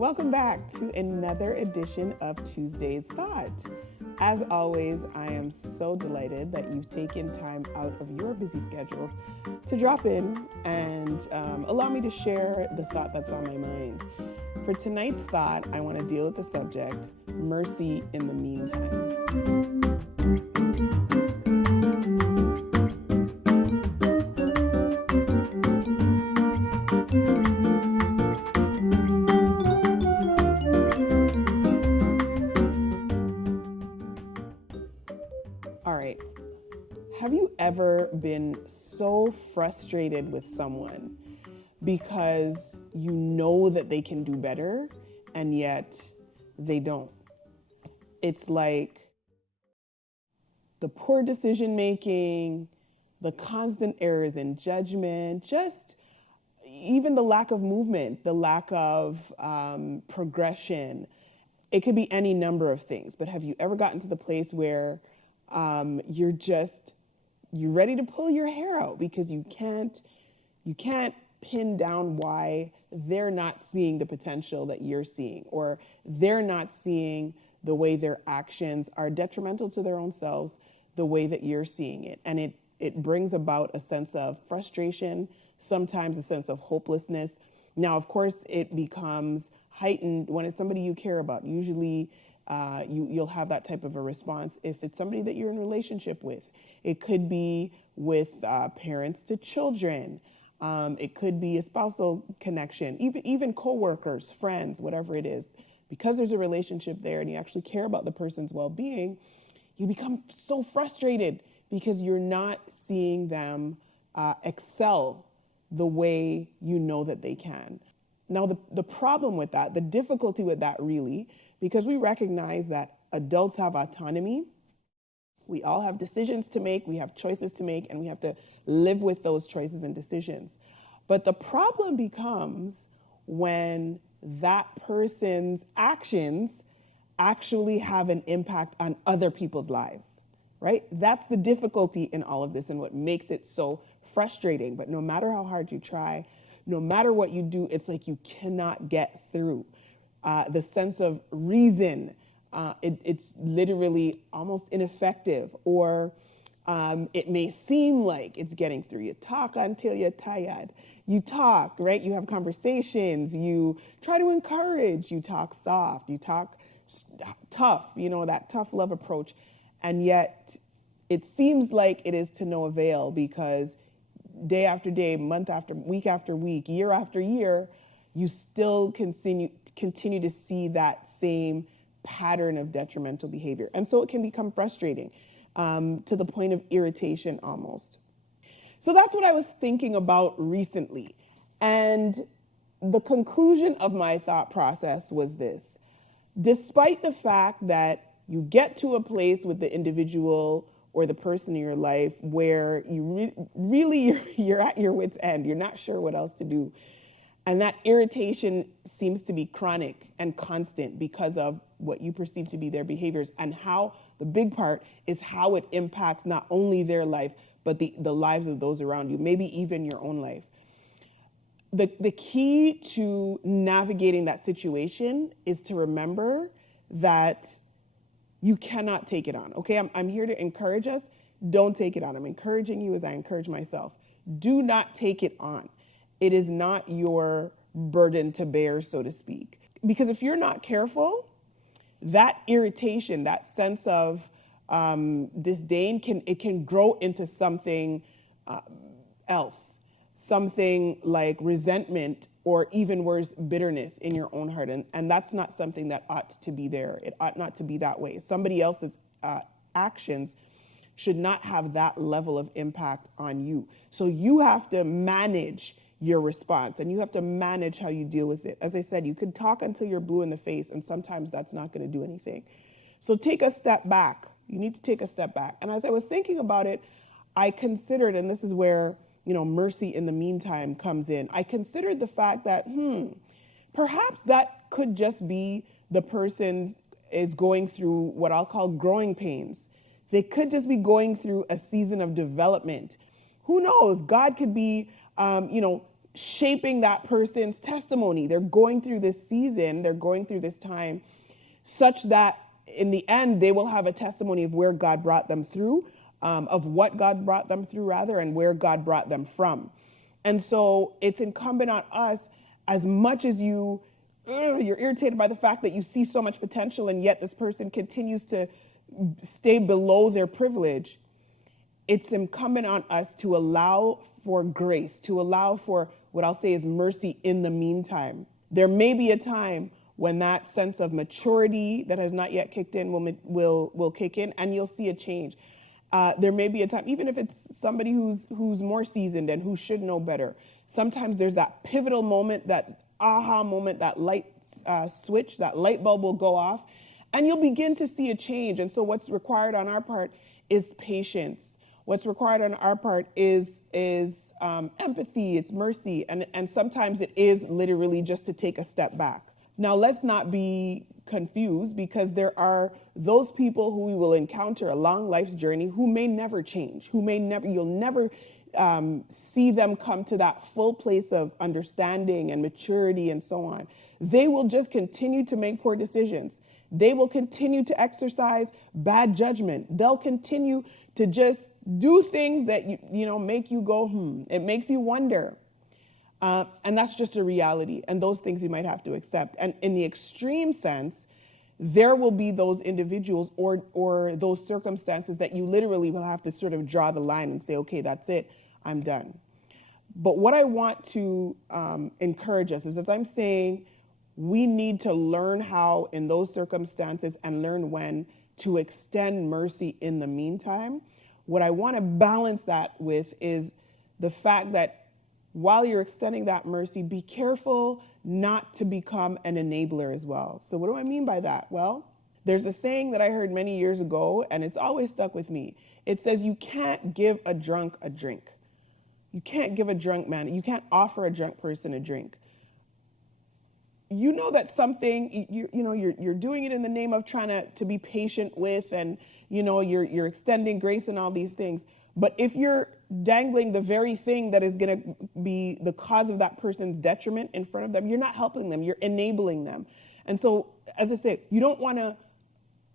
Welcome back to another edition of Tuesday's Thought. As always, I am so delighted that you've taken time out of your busy schedules to drop in and allow me to share the thought that's on my mind. For tonight's thought, I want to deal with the subject, mercy in the meantime. All right. Have you ever been so frustrated with someone because you know that they can do better and yet they don't? It's like the poor decision making, the constant errors in judgment, just even the lack of movement, the lack of progression. It could be any number of things, but have you ever gotten to the place where you're ready to pull your hair out because you can't pin down why they're not seeing the potential that you're seeing, or they're not seeing the way their actions are detrimental to their own selves the way that you're seeing it. And it brings about a sense of frustration, sometimes a sense of hopelessness. Now, of course, it becomes heightened when it's somebody you care about. Usually, you'll have that type of a response if it's somebody that you're in a relationship with. It could be with parents to children. It could be a spousal connection, even coworkers, friends, whatever it is. Because there's a relationship there and you actually care about the person's well-being, you become so frustrated because you're not seeing them excel the way you know that they can. Now, the problem with that, the difficulty with that really, because we recognize that adults have autonomy, we all have decisions to make, we have choices to make, and we have to live with those choices and decisions. But the problem becomes when that person's actions actually have an impact on other people's lives, right? That's the difficulty in all of this and what makes it so frustrating. But no matter how hard you try, no matter what you do, it's like you cannot get through. The sense of reason, it's literally almost ineffective, or it may seem like it's getting through. You talk until you're tired. You talk, right? You have conversations. You try to encourage. You talk soft. You talk tough, that tough love approach. And yet it seems like it is to no avail because day after day, month after week, year after year, you still continue to see that same pattern of detrimental behavior. And so it can become frustrating to the point of irritation almost. So that's what I was thinking about recently. And the conclusion of my thought process was this. Despite the fact that you get to a place with the individual or the person in your life where you're at your wit's end, you're not sure what else to do. And that irritation seems to be chronic and constant because of what you perceive to be their behaviors, and how the big part is how it impacts not only their life, but the lives of those around you, maybe even your own life. The key to navigating that situation is to remember that you cannot take it on, okay? I'm here to encourage us. Don't take it on. I'm encouraging you as I encourage myself. Do not take it on. It is not your burden to bear, so to speak. Because if you're not careful, that irritation, that sense of disdain, can grow into something else, something like resentment, or even worse, bitterness in your own heart. And that's not something that ought to be there. It ought not to be that way. Somebody else's actions should not have that level of impact on you. So you have to manage your response, and you have to manage how you deal with it. As I said, you could talk until you're blue in the face, and sometimes that's not going to do anything. So take a step back. You need to take a step back. And as I was thinking about it, I considered, and this is where mercy in the meantime comes in. I considered the fact that, perhaps that could just be the person is going through what I'll call growing pains. They could just be going through a season of development. Who knows? God could be, shaping that person's testimony. They're going through this season, they're going through this time such that in the end, they will have a testimony of where God brought them through, of what God brought them through rather, and where God brought them from. And so it's incumbent on us, as much as you're irritated by the fact that you see so much potential and yet this person continues to stay below their privilege, it's incumbent on us to allow for grace, to allow for what I'll say is mercy in the meantime. There may be a time when that sense of maturity that has not yet kicked in will kick in, and you'll see a change. There may be a time, even if it's somebody who's more seasoned and who should know better. Sometimes there's that pivotal moment, that aha moment, that light switch, that light bulb will go off, and you'll begin to see a change. And so what's required on our part is patience. What's required on our part is empathy, it's mercy, and sometimes it is literally just to take a step back. Now, let's not be confused, because there are those people who we will encounter along life's journey who may never change, you'll never see them come to that full place of understanding and maturity and so on. They will just continue to make poor decisions. They will continue to exercise bad judgment. They'll continue to just do things that make you go, It makes you wonder. And that's just a reality. And those things you might have to accept. And in the extreme sense, there will be those individuals or those circumstances that you literally will have to sort of draw the line and say, okay, that's it, I'm done. But what I want to encourage us is, as I'm saying, we need to learn how in those circumstances and learn when to extend mercy in the meantime. What I want to balance that with is the fact that while you're extending that mercy, be careful not to become an enabler as well. So what do I mean by that? Well, there's a saying that I heard many years ago, and it's always stuck with me. It says, you can't give a drunk a drink. You can't give a drunk man, you can't offer a drunk person a drink. You know that something, you're doing it in the name of trying to be patient with, and you're extending grace and all these things. But if you're dangling the very thing that is going to be the cause of that person's detriment in front of them, you're not helping them, you're enabling them. And so, as I say, you don't want to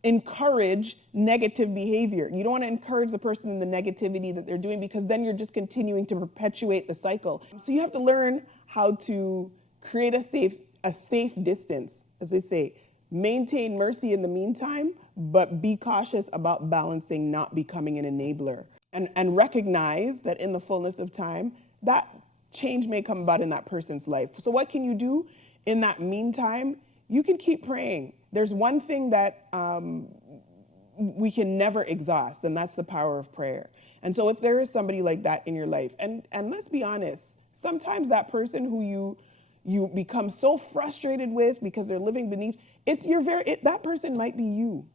encourage negative behavior. You don't want to encourage the person in the negativity that they're doing, because then you're just continuing to perpetuate the cycle. So you have to learn how to create a safe distance, as they say. Maintain mercy in the meantime, but be cautious about balancing not becoming an enabler. And recognize that in the fullness of time, that change may come about in that person's life. So what can you do in that meantime? You can keep praying. There's one thing that we can never exhaust, and that's the power of prayer. And so if there is somebody like that in your life, and let's be honest, sometimes that person who you become so frustrated with because they're living beneath, that person might be you.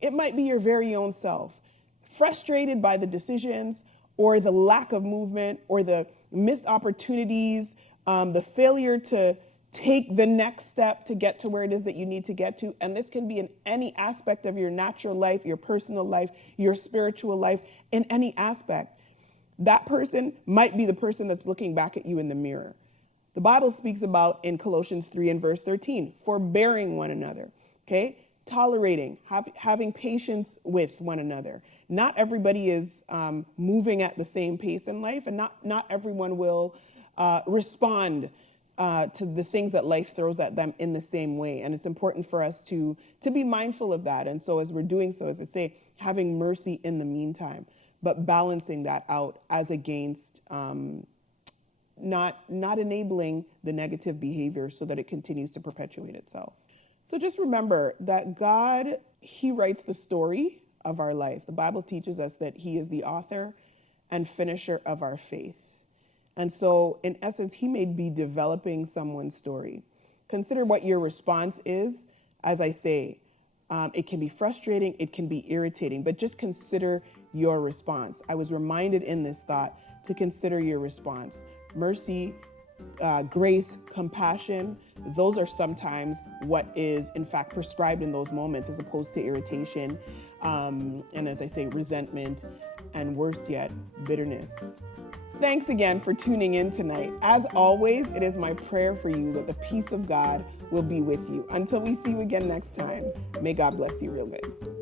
It might be your very own self. Frustrated by the decisions or the lack of movement or the missed opportunities, the failure to take the next step to get to where it is that you need to get to. And this can be in any aspect of your natural life, your personal life, your spiritual life, in any aspect. That person might be the person that's looking back at you in the mirror. The Bible speaks about, in Colossians 3 and verse 13, forbearing one another, okay? Tolerating, having patience with one another. Not everybody is moving at the same pace in life, and not everyone will respond to the things that life throws at them in the same way. And it's important for us to be mindful of that. And so as we're doing so, as I say, having mercy in the meantime, but balancing that out as against not enabling the negative behavior so that it continues to perpetuate itself. So just remember that God, He writes the story of our life. The Bible teaches us that He is the author and finisher of our faith. And so, in essence, He may be developing someone's story. Consider what your response is. As I say, it can be frustrating, it can be irritating, but just consider your response. I was reminded in this thought to consider your response. Mercy, grace, compassion, those are sometimes what is in fact prescribed in those moments, as opposed to irritation, and as I say, resentment, and worse yet, bitterness. Thanks again for tuning in tonight. As always, it is my prayer for you that the peace of God will be with you. Until we see you again next time, may God bless you real good.